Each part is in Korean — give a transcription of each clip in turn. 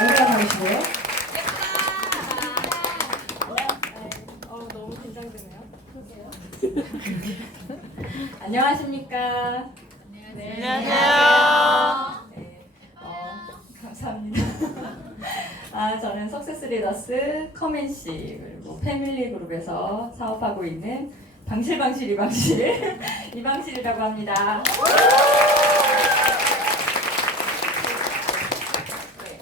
올라가시고요. 너무 긴장되네요. 안녕하십니까. 안녕하세요. 네, 감사합니다. 저는 석세스 리더스, 커맨시 그리고 패밀리 그룹에서 사업하고 있는 방실 이방실이라고 합니다. 네,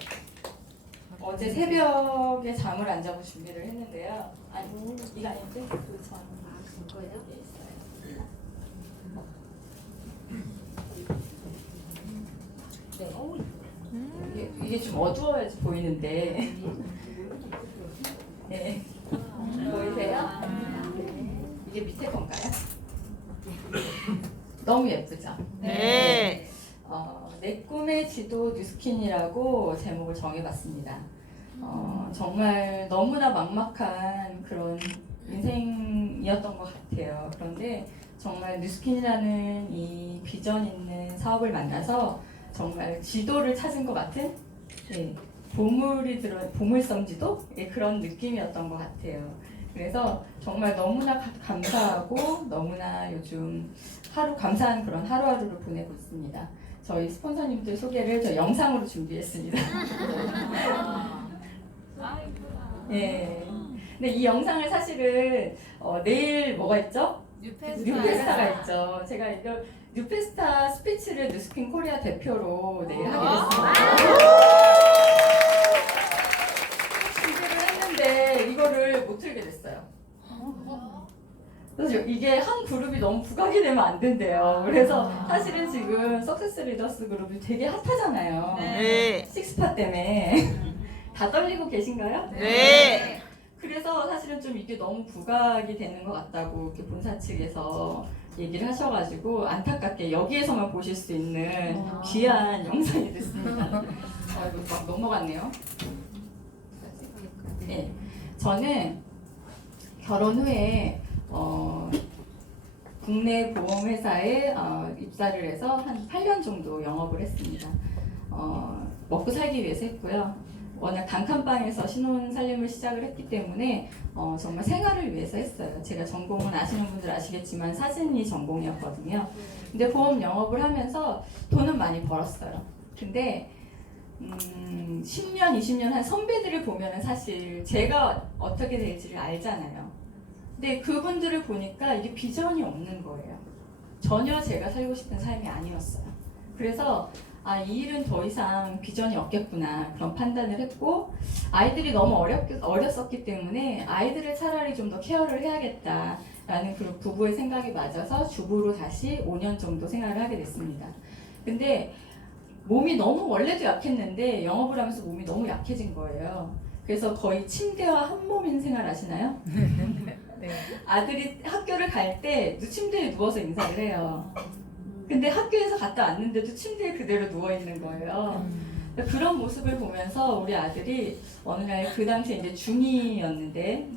어제 새벽에 잠을 안 자고 준비를 했는데요. 아니, 이거 아닌데? 그거예요? 여기 있어요. 네. 이게 좀 어두워야지 보이는데. 네. 보이세요? 이게 밑에 건가요? 너무 예쁘죠? 네. 내 꿈의 지도 뉴스킨이라고 제목을 정해봤습니다. 정말 너무나 막막한 그런 인생이었던 것 같아요. 그런데 정말 뉴스킨이라는 이 비전 있는 사업을 만나서 정말 지도를 찾은 것 같은 보물섬 지도? 그런 느낌이었던 것 같아요. 그래서 정말 너무나 감사하고 너무나 요즘 감사한 그런 하루하루를 보내고 있습니다. 저희 스폰서님들 소개를 저 영상으로 준비했습니다. 예. 근데 이 영상을 사실은 내일 뭐가 있죠? 뉴페스타가 있죠. 제가 이거 뉴페스타 스피치를 뉴스킨 코리아 대표로 내일 하게 됐습니다. 준비를 했는데 이거를 못 틀게 됐어요. 그래서 이게 한 그룹이 너무 부각이 되면 안 된대요. 그래서 사실은 지금 석세스 리더스 그룹이 되게 핫하잖아요. 네. 식스파 때문에 다 떨리고 계신가요? 네. 그래서 사실은 좀 이게 너무 부각이 되는 것 같다고 이렇게 본사 측에서 얘기를 하셔가지고 안타깝게 여기에서만 보실 수 있는 귀한 영상이 됐습니다. 이거 막 넘어갔네요. 네, 저는 결혼 후에 국내 보험회사에 입사를 해서 한 8년 정도 영업을 했습니다. 먹고 살기 위해서 했고요. 워낙 단칸방에서 신혼살림을 시작을 했기 때문에 정말 생활을 위해서 했어요. 제가 전공은 아시는 분들 아시겠지만 사진이 전공이었거든요. 근데 보험 영업을 하면서 돈은 많이 벌었어요. 근데 10년, 20년 한 선배들을 보면은 사실 제가 어떻게 될지를 알잖아요. 근데 그분들을 보니까 이게 비전이 없는 거예요. 전혀 제가 살고 싶은 삶이 아니었어요. 그래서 이 일은 더 이상 비전이 없겠구나 그런 판단을 했고, 아이들이 너무 어렸었기 때문에 아이들을 차라리 좀 더 케어를 해야겠다라는 그런 부부의 생각이 맞아서 주부로 다시 5년 정도 생활을 하게 됐습니다. 근데 몸이 너무 원래도 약했는데 영업을 하면서 몸이 너무 약해진 거예요. 그래서 거의 침대와 한 몸인 생활 아시나요? 네. 아들이 학교를 갈 때 침대에 누워서 인사를 해요. 근데 학교에서 갔다 왔는데도 침대에 그대로 누워있는 거예요. 그런 모습을 보면서 우리 아들이 어느 날 그 당시에 이제 중이였는데,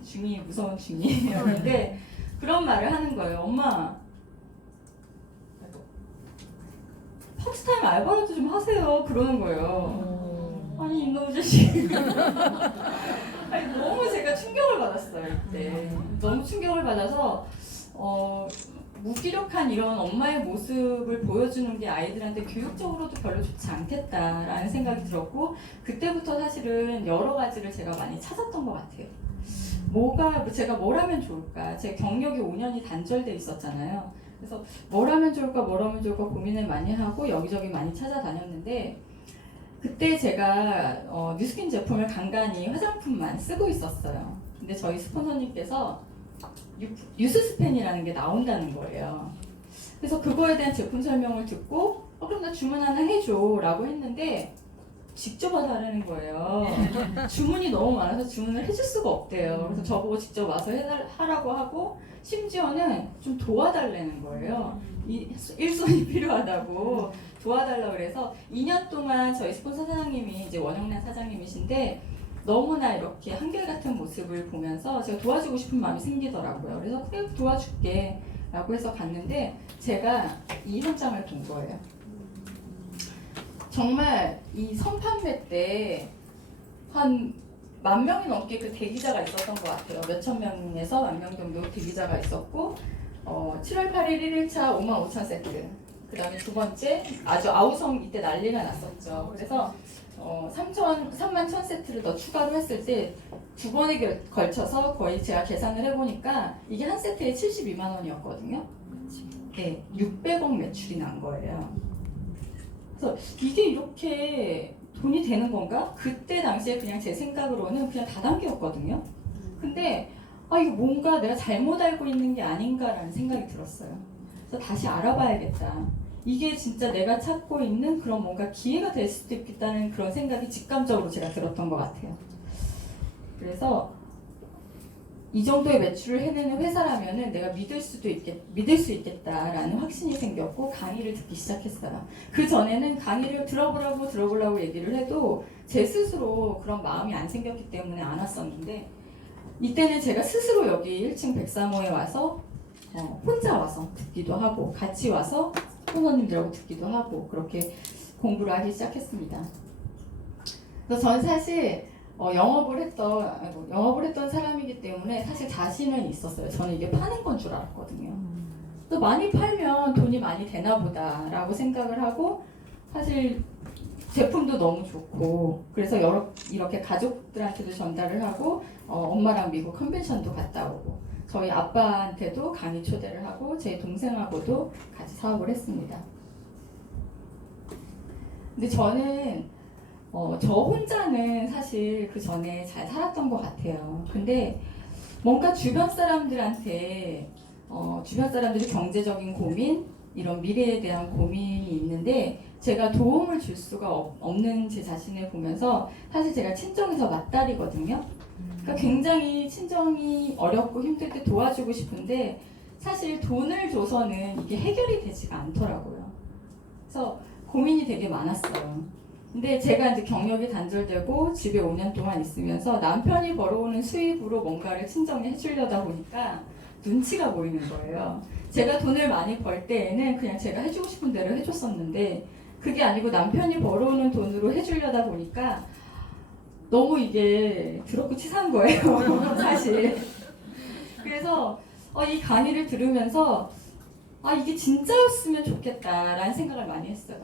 무서운 중이였는데 그런 말을 하는 거예요. 엄마, 파트타임 알바라도 좀 하세요. 그러는 거예요. 아니 이놈 자식. 아니, 너무 제가 충격을 받았어요 이때. 너무 충격을 받아서 무기력한 이런 엄마의 모습을 보여주는 게 아이들한테 교육적으로도 별로 좋지 않겠다라는 생각이 들었고, 그때부터 사실은 여러 가지를 제가 많이 찾았던 것 같아요. 제가 뭘 하면 좋을까? 제 경력이 5년이 단절돼 있었잖아요. 그래서 뭘 하면 좋을까 고민을 많이 하고 여기저기 많이 찾아다녔는데, 그때 제가 뉴스킨 제품을 간간히 화장품만 쓰고 있었어요. 근데 저희 스폰서님께서 뉴스스펜이라는 게 나온다는 거예요. 그래서 그거에 대한 제품 설명을 듣고 그럼 나 주문 하나 해줘 라고 했는데 직접 와달라는 거예요. 주문이 너무 많아서 주문을 해줄 수가 없대요. 그래서 저보고 직접 와서 하라고 하고, 심지어는 좀 도와달라는 거예요. 일손이 필요하다고 도와달라고 그래서 2년 동안 저희 스폰서 사장님이 이제 원영란 사장님이신데 너무나 이렇게 한결같은 모습을 보면서 제가 도와주고 싶은 마음이 생기더라고요. 그래서 그래 도와줄게 라고 해서 갔는데 제가 이 현장을 본 거예요. 정말 이 선판매 때 한 10,000명이 넘게 그 대기자가 있었던 것 같아요. 몇천 명에서 10,000명 정도 대기자가 있었고 7월 8일 1일차 55,000세트, 그 다음에 두 번째 아주 아우성 이때 난리가 났었죠. 그래서 31,000세트를 더 추가로 했을 때 두 번에 걸쳐서 거의 제가 계산을 해보니까 이게 한 세트에 72만 원이었거든요. 네, 600억 매출이 난 거예요. 그래서 이게 이렇게 돈이 되는 건가? 그때 당시에 그냥 제 생각으로는 그냥 다단계였거든요. 근데 이거 뭔가 내가 잘못 알고 있는 게 아닌가라는 생각이 들었어요. 그래서 다시 알아봐야겠다. 이게 진짜 내가 찾고 있는 그런 뭔가 기회가 될 수도 있겠다는 그런 생각이 직감적으로 제가 들었던 것 같아요. 그래서 이 정도의 매출을 해내는 회사라면은 내가 믿을 수 있겠다라는 확신이 생겼고 강의를 듣기 시작했어요. 그 전에는 강의를 들어보라고 얘기를 해도 제 스스로 그런 마음이 안 생겼기 때문에 안 왔었는데, 이때는 제가 스스로 여기 1층 103호에 와서 혼자 와서 듣기도 하고 같이 와서 부모님들하고 듣기도 하고 그렇게 공부를 하기 시작했습니다. 그래서 저는 사실 영업을 했던 사람이기 때문에 사실 자신은 있었어요. 저는 이게 파는 건 줄 알았거든요. 또 많이 팔면 돈이 많이 되나 보다라고 생각을 하고, 사실 제품도 너무 좋고 그래서 이렇게 가족들한테도 전달을 하고 엄마랑 미국 컨벤션도 갔다 오고 저희 아빠한테도 강의 초대를 하고 제 동생하고도 같이 사업을 했습니다. 근데 저는 저 혼자는 사실 그 전에 잘 살았던 것 같아요. 근데 뭔가 주변 사람들이 경제적인 고민, 이런 미래에 대한 고민이 있는데 제가 도움을 줄 수가 없는 제 자신을 보면서, 사실 제가 친정에서 맏딸이거든요. 그러니까 굉장히 친정이 어렵고 힘들 때 도와주고 싶은데 사실 돈을 줘서는 이게 해결이 되지가 않더라고요. 그래서 고민이 되게 많았어요. 근데 제가 이제 경력이 단절되고 집에 5년 동안 있으면서 남편이 벌어오는 수입으로 뭔가를 친정에 해주려다 보니까 눈치가 보이는 거예요. 제가 돈을 많이 벌 때에는 그냥 제가 해주고 싶은 대로 해줬었는데 그게 아니고 남편이 벌어오는 돈으로 해주려다 보니까 너무 이게 더럽고 치사한 거예요. 사실. 그래서 이 강의를 들으면서 이게 진짜였으면 좋겠다라는 생각을 많이 했어요.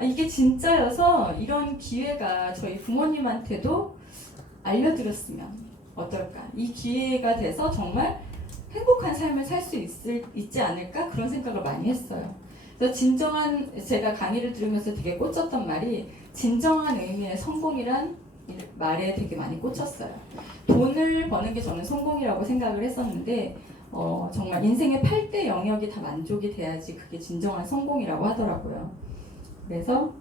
이게 진짜여서 이런 기회가 저희 부모님한테도 알려드렸으면 어떨까? 이 기회가 돼서 정말 행복한 삶을 살 수 있지 않을까? 그런 생각을 많이 했어요. 그래서 제가 강의를 들으면서 되게 꽂혔던 말이 진정한 의미의 성공이란 말에 되게 많이 꽂혔어요. 돈을 버는 게 저는 성공이라고 생각을 했었는데 정말 인생의 8대 영역이 다 만족이 돼야지 그게 진정한 성공이라고 하더라고요. 그래서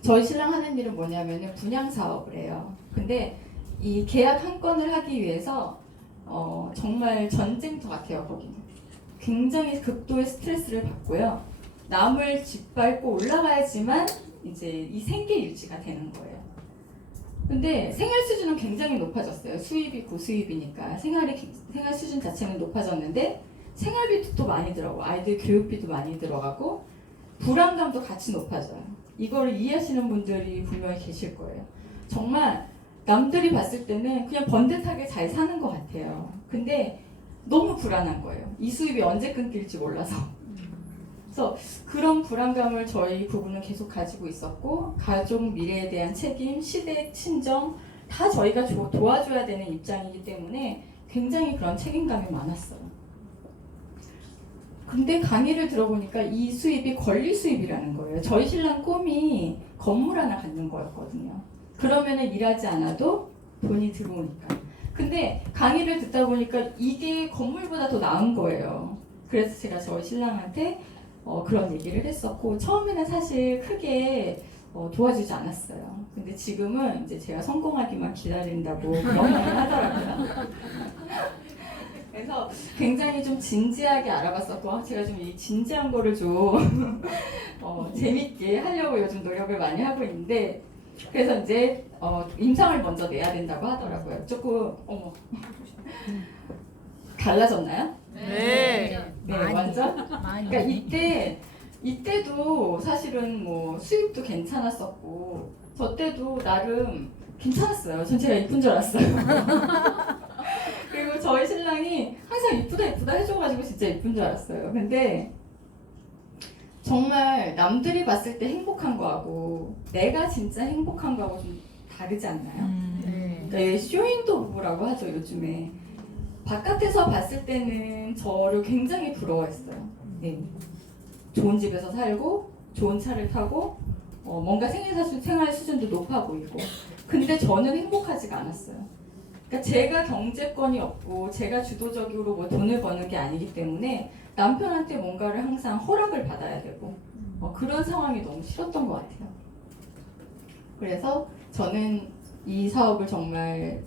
저희 신랑 하는 일은 뭐냐면은 분양 사업을 해요. 근데 이 계약 한 건을 하기 위해서 정말 전쟁터 같아요. 거기는 굉장히 극도의 스트레스를 받고요. 남을 짓밟고 올라가야지만 이제 이 생계 유지가 되는 거예요. 근데 생활 수준은 굉장히 높아졌어요. 수입이 고수입이니까 생활 수준 자체는 높아졌는데 생활비도 또 많이 들어가고 아이들 교육비도 많이 들어가고 불안감도 같이 높아져요. 이걸 이해하시는 분들이 분명히 계실 거예요. 정말 남들이 봤을 때는 그냥 번듯하게 잘 사는 것 같아요. 근데 너무 불안한 거예요. 이 수입이 언제 끊길지 몰라서. 그래서 그런 불안감을 저희 부부는 계속 가지고 있었고, 가족 미래에 대한 책임, 시댁, 친정 다 저희가 도와줘야 되는 입장이기 때문에 굉장히 그런 책임감이 많았어요. 근데 강의를 들어보니까 이 수입이 권리 수입이라는 거예요. 저희 신랑 꿈이 건물 하나 갖는 거였거든요. 그러면은 일하지 않아도 돈이 들어오니까. 근데 강의를 듣다 보니까 이게 건물보다 더 나은 거예요. 그래서 제가 저희 신랑한테 그런 얘기를 했었고, 처음에는 사실 크게 도와주지 않았어요. 근데 지금은 이제 제가 성공하기만 기다린다고 그런 말을 하더라고요. 그래서 굉장히 좀 진지하게 알아봤었고, 제가 좀 이 진지한 거를 좀 재밌게 하려고 요즘 노력을 많이 하고 있는데, 그래서 이제 임상을 먼저 내야 된다고 하더라고요. 조금 달라졌나요? 네. 네, 완전. 그러니까 이때도 사실은 뭐 수입도 괜찮았었고, 저 때도 나름 괜찮았어요. 전 제가 이쁜 줄 알았어요. 그리고 저희 신랑이 항상 이쁘다 이쁘다 해줘가지고 진짜 이쁜 줄 알았어요. 근데 정말 남들이 봤을 때 행복한 거하고 내가 진짜 행복한 거하고 좀 다르지 않나요? 그러니까 이게 쇼윈도 부부라고 하죠, 요즘에. 바깥에서 봤을 때는 저를 굉장히 부러워했어요. 네. 좋은 집에서 살고 좋은 차를 타고 뭔가 생활 수준도 높아 보이고, 근데 저는 행복하지가 않았어요. 그러니까 제가 경제권이 없고 제가 주도적으로 뭐 돈을 버는 게 아니기 때문에 남편한테 뭔가를 항상 허락을 받아야 되고 그런 상황이 너무 싫었던 것 같아요. 그래서 저는 이 사업을 정말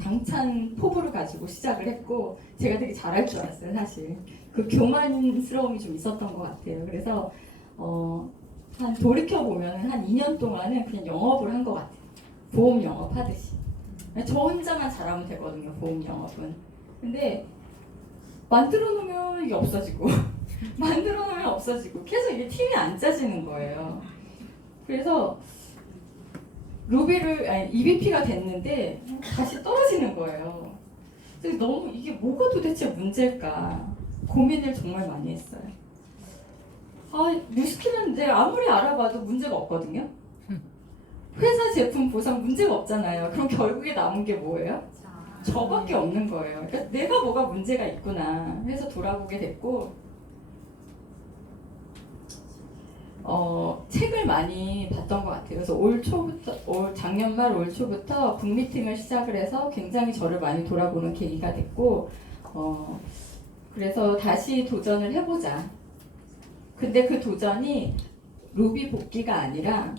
당찬 포부를 가지고 시작을 했고, 제가 되게 잘할 줄 알았어요, 사실. 그 교만스러움이 좀 있었던 것 같아요. 그래서 한 돌이켜보면 한 2년 동안은 그냥 영업을 한 것 같아요. 보험 영업하듯이. 저 혼자만 잘하면 되거든요, 보험 영업은. 근데 만들어 놓으면 이게 없어지고 만들어 놓으면 없어지고 계속 이게 팀이 안 짜지는 거예요. 그래서 EVP가 됐는데 다시 떨어지는 거예요. 그래서 너무 이게 뭐가 도대체 문제일까 고민을 정말 많이 했어요. 뉴스키는 아무리 알아봐도 문제가 없거든요. 회사 제품 보상 문제가 없잖아요. 그럼 결국에 남은 게 뭐예요? 저밖에 없는 거예요. 그러니까 내가 뭐가 문제가 있구나 해서 돌아보게 됐고, 책을 많이 봤던 것 같아요. 그래서 작년 말 올 초부터 북미팅을 시작을 해서 굉장히 저를 많이 돌아보는 계기가 됐고, 그래서 다시 도전을 해보자. 근데 그 도전이 루비 복귀가 아니라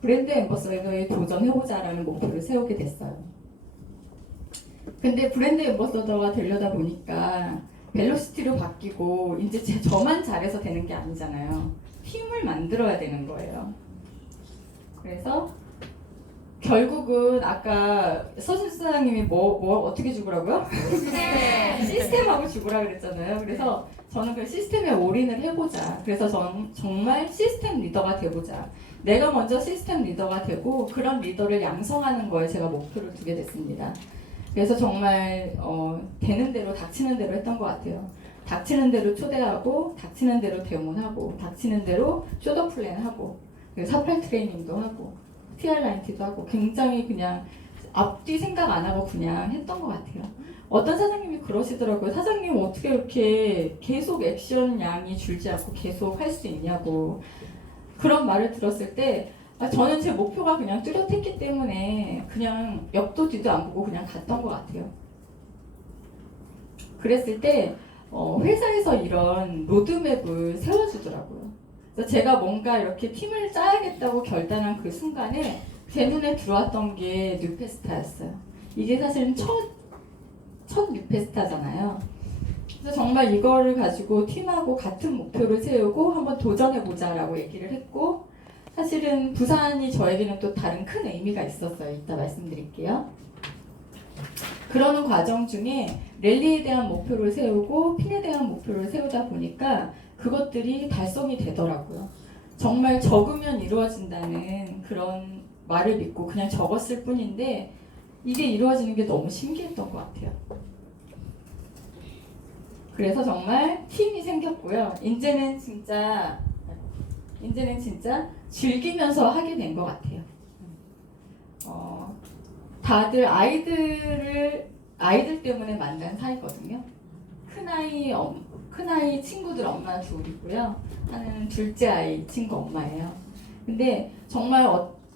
브랜드 앰버서더에 도전해보자라는 목표를 세우게 됐어요. 근데 브랜드 앰버서더가 되려다 보니까 벨로시티로 바뀌고 이제 저만 잘해서 되는 게 아니잖아요. 팀을 만들어야 되는 거예요. 그래서 결국은 아까 서준 사장님이 뭐 어떻게 죽으라고요? 시스템하고 죽으라 그랬잖아요. 그래서 저는 그 시스템에 올인을 해보자. 그래서 저는 정말 시스템 리더가 돼보자. 내가 먼저 시스템 리더가 되고 그런 리더를 양성하는 거에 제가 목표를 두게 됐습니다. 그래서 정말 되는 대로 닥치는 대로 했던 것 같아요. 닥치는 대로 초대하고, 닥치는 대로 데모하고, 닥치는 대로 쇼더 플랜하고, 사팔 트레이닝도 하고, TR90도 하고, 굉장히 그냥 앞뒤 생각 안 하고 그냥 했던 것 같아요. 어떤 사장님이 그러시더라고요. 사장님 어떻게 이렇게 계속 액션 양이 줄지 않고 계속 할 수 있냐고. 그런 말을 들었을 때 저는 제 목표가 그냥 뚜렷했기 때문에 그냥 옆도 뒤도 안 보고 그냥 갔던 것 같아요. 그랬을 때 회사에서 이런 로드맵을 세워주더라고요. 그래서 제가 뭔가 이렇게 팀을 짜야겠다고 결단한 그 순간에 제 눈에 들어왔던 게 뉴페스타였어요. 이게 사실은 첫 뉴페스타잖아요. 그래서 정말 이거를 가지고 팀하고 같은 목표를 세우고 한번 도전해보자라고 얘기를 했고, 사실은 부산이 저에게는 또 다른 큰 의미가 있었어요. 이따 말씀드릴게요. 그러는 과정 중에 랠리에 대한 목표를 세우고 핀에 대한 목표를 세우다 보니까 그것들이 달성이 되더라고요. 정말 적으면 이루어진다는 그런 말을 믿고 그냥 적었을 뿐인데 이게 이루어지는 게 너무 신기했던 것 같아요. 그래서 정말 팀이 생겼고요. 이제는 진짜 즐기면서 하게 된 것 같아요. 다들 아이들 때문에 만난 사이거든요. 큰아이 친구들 엄마 둘이고요. 하나는 둘째 아이 친구 엄마예요. 근데 정말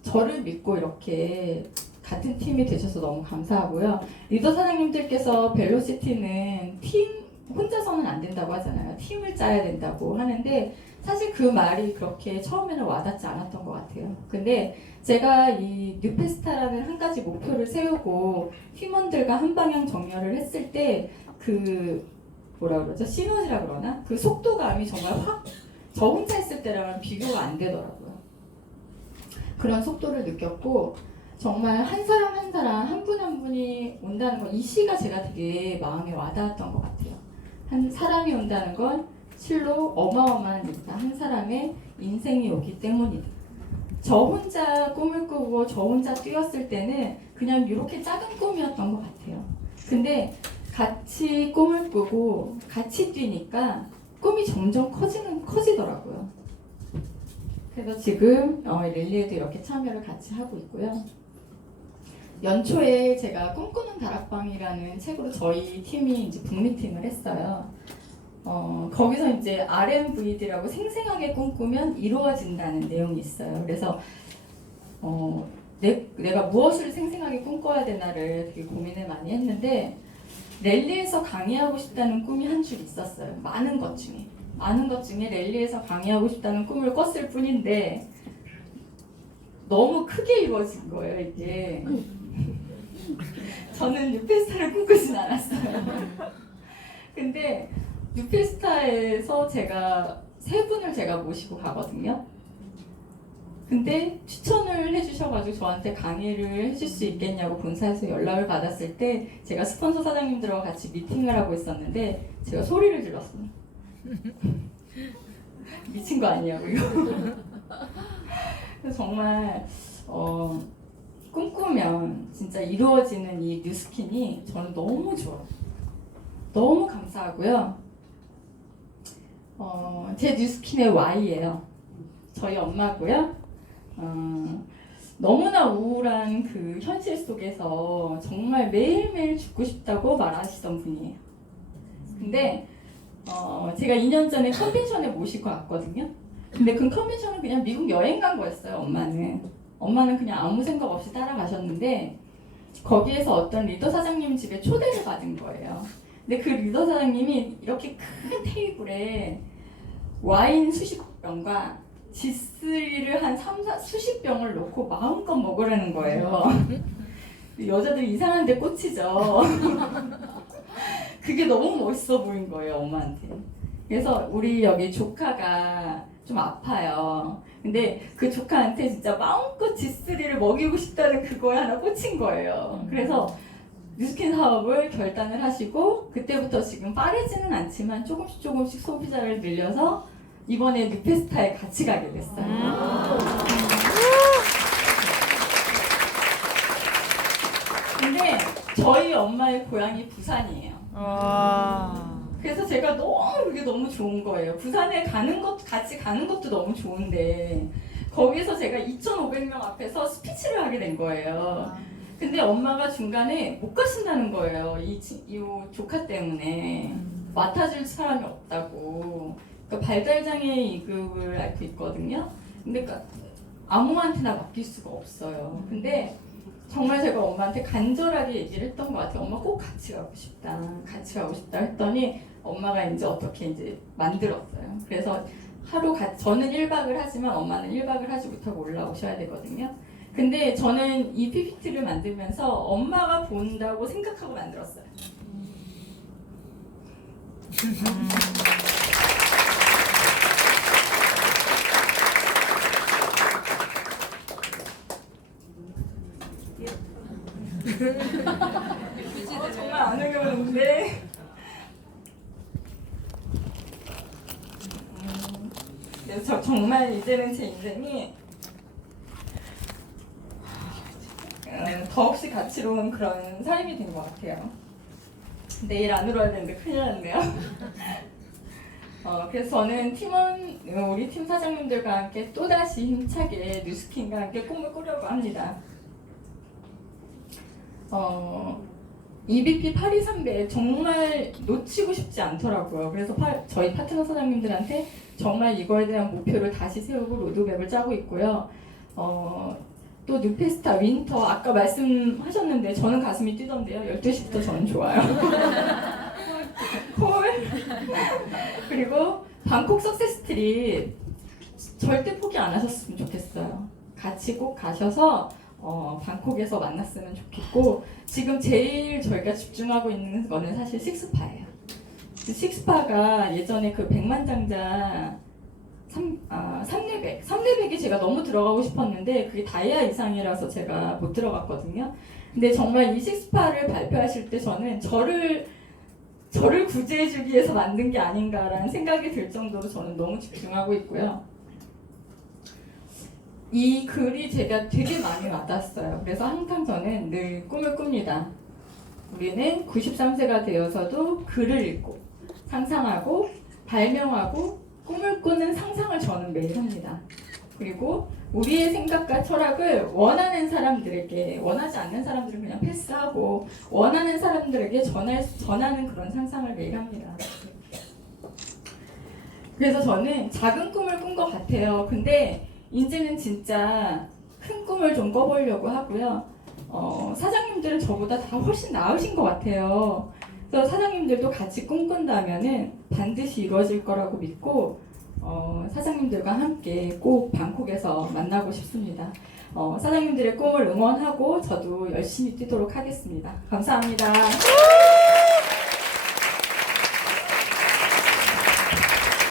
저를 믿고 이렇게 같은 팀이 되셔서 너무 감사하고요. 리더 사장님들께서 벨로시티는 팀 혼자서는 안 된다고 하잖아요. 팀을 짜야 된다고 하는데 사실 그 말이 그렇게 처음에는 와닿지 않았던 것 같아요. 근데 제가 이 뉴페스타라는 한 가지 목표를 세우고 팀원들과 한 방향 정렬을 했을 때 시너지라 그러나? 그 속도감이 정말 저 혼자 했을 때랑은 비교가 안 되더라고요. 그런 속도를 느꼈고 정말 한 사람 한 분 한 분이 온다는 건 이 시가 제가 되게 마음에 와닿았던 것 같아요. 한 사람이 온다는 건 실로 어마어마한 일이다. 한 사람의 인생이 오기 때문이다. 저 혼자 꿈을 꾸고 저 혼자 뛰었을 때는 그냥 이렇게 작은 꿈이었던 것 같아요. 근데 같이 꿈을 꾸고 같이 뛰니까 꿈이 점점 커지더라고요. 그래서 지금 랠리에도 이렇게 참여를 같이 하고 있고요. 연초에 제가 꿈꾸는 다락방이라는 책으로 저희 팀이 이제 북미팅을 했어요. 거기서 이제 RMVD라고 생생하게 꿈꾸면 이루어진다는 내용이 있어요. 그래서 내가 무엇을 생생하게 꿈꿔야 되나를 되게 고민을 많이 했는데 랠리에서 강의하고 싶다는 꿈이 한 줄 있었어요. 많은 것 중에 랠리에서 강의하고 싶다는 꿈을 꿨을 뿐인데 너무 크게 이루어진 거예요, 이게. 저는 뉴페스타를 꿈꾸진 않았어요. 근데 뉴페스타에서 제가 세 분을 제가 모시고 가거든요. 근데 추천을 해주셔가지고 저한테 강의를 해줄 수 있겠냐고 본사에서 연락을 받았을 때 제가 스폰서 사장님들하고 같이 미팅을 하고 있었는데 제가 소리를 질렀어요. 미친 거 아니냐고 이거. 그래서 정말 꿈꾸면 진짜 이루어지는 이 뉴스킨이 저는 너무 좋아요. 너무 감사하고요. 제 뉴스킨의 Y예요. 저희 엄마고요. 너무나 우울한 그 현실 속에서 정말 매일매일 죽고 싶다고 말하시던 분이에요. 근데 제가 2년 전에 컨벤션에 모시고 왔거든요. 근데 그 컨벤션은 그냥 미국 여행 간 거였어요. 엄마는 그냥 아무 생각 없이 따라가셨는데 거기에서 어떤 리더 사장님 집에 초대를 받은 거예요. 근데 그 리더 사장님이 이렇게 큰 테이블에 와인 수십 병과 지스리를 한 수십 병을 놓고 마음껏 먹으라는 거예요. 여자들이 이상한 데 꽂히죠. 그게 너무 멋있어 보인 거예요, 엄마한테. 그래서 우리 여기 조카가 좀 아파요. 근데 그 조카한테 진짜 마음껏 지스리를 먹이고 싶다는 그거에 하나 꽂힌 거예요. 그래서 뉴스킨 사업을 결단을 하시고 그때부터 지금 빠르지는 않지만 조금씩 소비자를 늘려서 이번에 뉴페스타에 같이 가게 됐어요. 근데 저희 엄마의 고향이 부산이에요. 그래서 제가 그게 너무 좋은 거예요. 부산에 같이 가는 것도 너무 좋은데 거기서 제가 2,500명 앞에서 스피치를 하게 된 거예요. 근데 엄마가 중간에 못 가신다는 거예요. 이 조카 때문에 맡아줄 사람이 없다고. 그러니까 발달장애 2급을 앓고 있거든요. 근데 아무한테나 맡길 수가 없어요. 근데 정말 제가 엄마한테 간절하게 얘기를 했던 것 같아요. 엄마 꼭 같이 가고 싶다 했더니 엄마가 이제 어떻게 이제 만들었어요. 그래서 저는 1박을 하지만 엄마는 1박을 하지 못하고 올라오셔야 되거든요. 근데 저는 이 PPT를 만들면서 엄마가 본다고 생각하고 만들었어요. 정말 안 어려운데. 그래서 정말 이제는 제 인생이 더없이 가치로운 그런 삶이 된 것 같아요. 내일 안 울어야 되는데 큰일 났네요. 그래서 저는 우리 팀 사장님들과 함께 또다시 힘차게 뉴스킨과 함께 꿈을 꾸려고 합니다. EBP 8238 정말 놓치고 싶지 않더라고요. 그래서 저희 파트너 사장님들한테 정말 이거에 대한 목표를 다시 세우고 로드맵을 짜고 있고요. 또 뉴페스타 윈터 아까 말씀하셨는데 저는 가슴이 뛰던데요. 12시부터 저는 좋아요. 콜. 그리고 방콕 석세스 트립 절대 포기 안 하셨으면 좋겠어요. 같이 꼭 가셔서 방콕에서 만났으면 좋겠고 지금 제일 저희가 집중하고 있는 거는 사실 식스파예요. 식스파가 예전에 그 백만장자 3레백이 제가 너무 들어가고 싶었는데 그게 다이아 이상이라서 제가 못 들어갔거든요. 근데 정말 이 식스파를 발표하실 때 저는 저를 구제해주기 위해서 만든 게 아닌가라는 생각이 들 정도로 저는 너무 집중하고 있고요. 이 글이 제가 되게 많이 와닿았어요. 그래서 항상 저는 늘 꿈을 꿉니다. 우리는 93세가 되어서도 글을 읽고 상상하고 발명하고 꿈을 꾸는 상상을 저는 매일 합니다. 그리고 우리의 생각과 철학을 원하는 사람들에게, 원하지 않는 사람들은 그냥 패스하고 원하는 사람들에게 전하는 그런 상상을 매일 합니다. 그래서 저는 작은 꿈을 꾼 것 같아요. 근데 이제는 진짜 큰 꿈을 좀 꿔보려고 하고요. 사장님들은 저보다 다 훨씬 나으신 것 같아요. 그래서 사장님들도 같이 꿈꾼다면은 반드시 이루어질 거라고 믿고 사장님들과 함께 꼭 방콕에서 만나고 싶습니다. 사장님들의 꿈을 응원하고 저도 열심히 뛰도록 하겠습니다. 감사합니다.